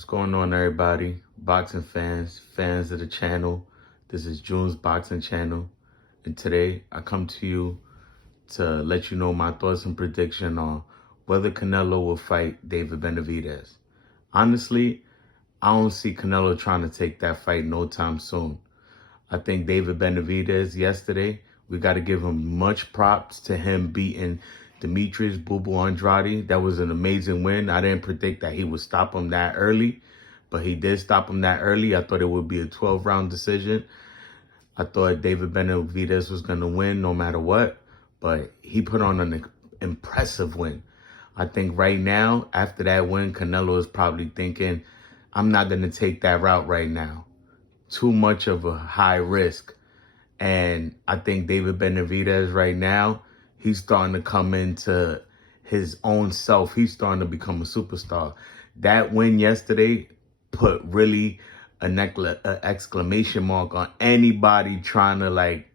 What's going on, everybody? Boxing fans, fans of the channel. This is June's Boxing Channel. And today I come to you to let you know my thoughts and prediction on whether Canelo will fight David Benavides. Honestly, I don't see Canelo trying to take that fight no time soon. I think David Benavides yesterday, we got to give him much props to him beating Demetrius Boo Boo Andrade. That was an amazing win. I didn't predict that he would stop him that early, but he did stop him that early. I thought it would be a 12-round decision. I thought David Benavides was going to win no matter what, but he put on an impressive win. I think right now, after that win, Canelo is probably thinking, I'm not going to take that route right now. Too much of a high risk. And I think David Benavides right now, he's starting to come into his own self. He's starting to become a superstar. That win yesterday put really an exclamation mark on anybody trying to, like,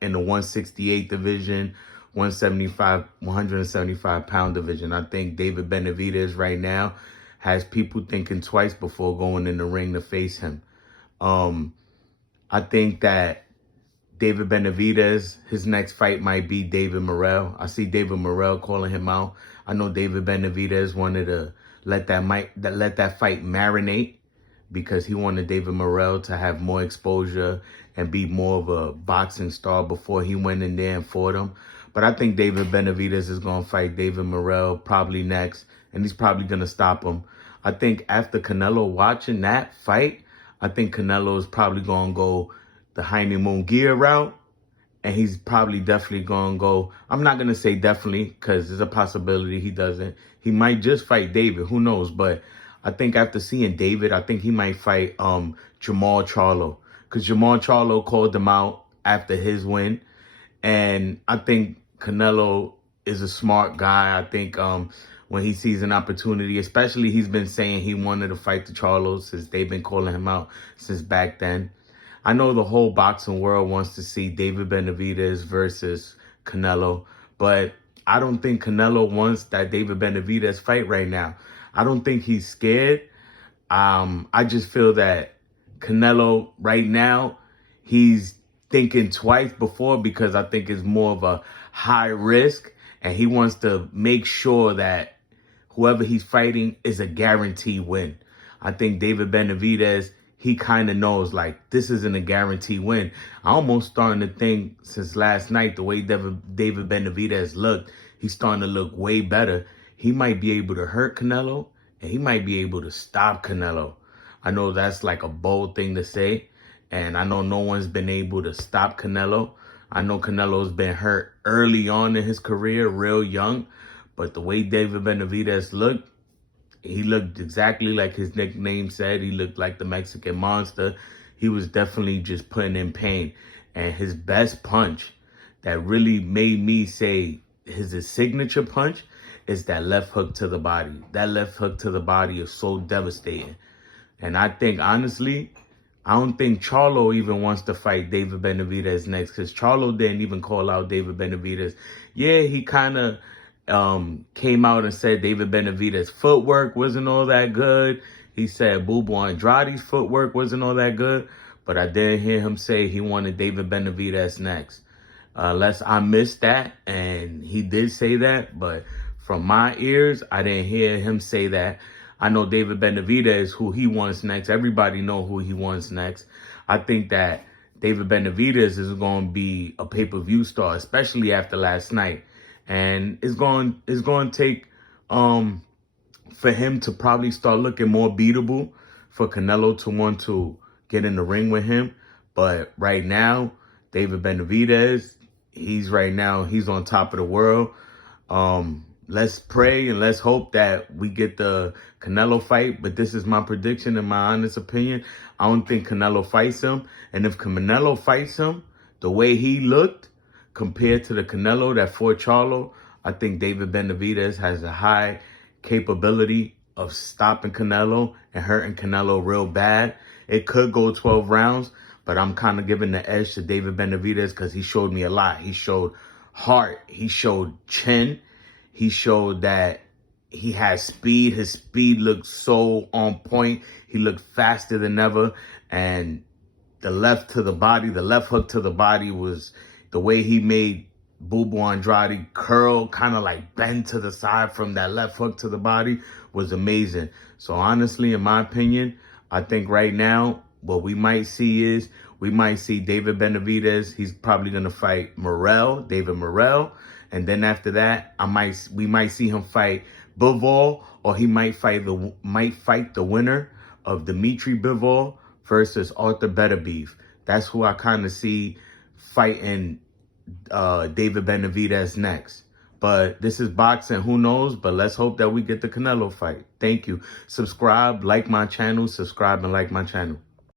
in the 168 division, 175 pound division. I think David Benavides right now has people thinking twice before going in the ring to face him. I think that David Benavides, his next fight might be David Morrell. I see David Morrell calling him out. I know David Benavides wanted to let that fight marinate because he wanted David Morrell to have more exposure and be more of a boxing star before he went in there and fought him. But I think David Benavides is going to fight David Morrell probably next, and he's probably going to stop him. I think after Canelo watching that fight, I think Canelo is probably going to go the honeymoon gear route, and he's probably definitely going to go, I'm not going to say definitely because there's a possibility he doesn't. He might just fight David, who knows, but I think after seeing David, I think he might fight Jamal Charlo, because Jamal Charlo called him out after his win, and I think Canelo is a smart guy. I think when he sees an opportunity, especially he's been saying he wanted to fight the Charlos since they've been calling him out since back then. I know the whole boxing world wants to see David Benavides versus Canelo, but I don't think Canelo wants that David Benavides fight right now. I don't think he's scared. I just feel that Canelo right now, he's thinking twice before because I think it's more of a high risk, and he wants to make sure that whoever he's fighting is a guaranteed win. I think David Benavides, he kind of knows, like, this isn't a guaranteed win. I almost starting to think since last night, the way David Benavides looked, he's starting to look way better. He might be able to hurt Canelo, and he might be able to stop Canelo. I know that's like a bold thing to say, and I know no one's been able to stop Canelo. I know Canelo's been hurt early on in his career, real young, but the way David Benavides looked, he looked exactly like his nickname said. He looked like the Mexican monster. He was definitely just putting in pain. And his best punch that really made me say his signature punch is that left hook to the body. That left hook to the body is so devastating. And I think, honestly, I don't think Charlo even wants to fight David Benavides next, because Charlo didn't even call out David Benavides. Yeah, he kind of came out and said David Benavides' footwork wasn't all that good. He said Boo Boo Andrade's footwork wasn't all that good, but I didn't hear him say he wanted David Benavides next. Unless I missed that, and he did say that, but from my ears, I didn't hear him say that. I know David Benavides, who he wants next. Everybody know who he wants next. I think that David Benavides is going to be a pay-per-view star, especially after last night. And it's going to take for him to probably start looking more beatable for Canelo to want to get in the ring with him. But right now, David Benavides, he's on top of the world. Let's pray and let's hope that we get the Canelo fight. But this is my prediction and my honest opinion. I don't think Canelo fights him. And if Canelo fights him, the way he looked compared to the Canelo that fought Charlo, I think David Benavides has a high capability of stopping Canelo and hurting Canelo real bad. It could go 12 rounds, but I'm kind of giving the edge to David Benavides because he showed me a lot. He showed heart. He showed chin. He showed that he has speed. His speed looked so on point. He looked faster than ever. And the left to the body, the left hook to the body was the way he made Bubu Andrade curl, kind of like bend to the side from that left hook to the body was amazing. So honestly, in my opinion, I think right now what we might see is we might see David Benavides. He's probably going to fight David Morrell. And then after that, we might see him fight Bivol, or he might fight the winner of Dimitri Bivol versus Arthur Beterbiev. That's who I kind of see fighting David Benavides next. But this is boxing. Who knows? But let's hope that we get the Canelo fight. Thank you. Subscribe, like my channel. Subscribe and like my channel.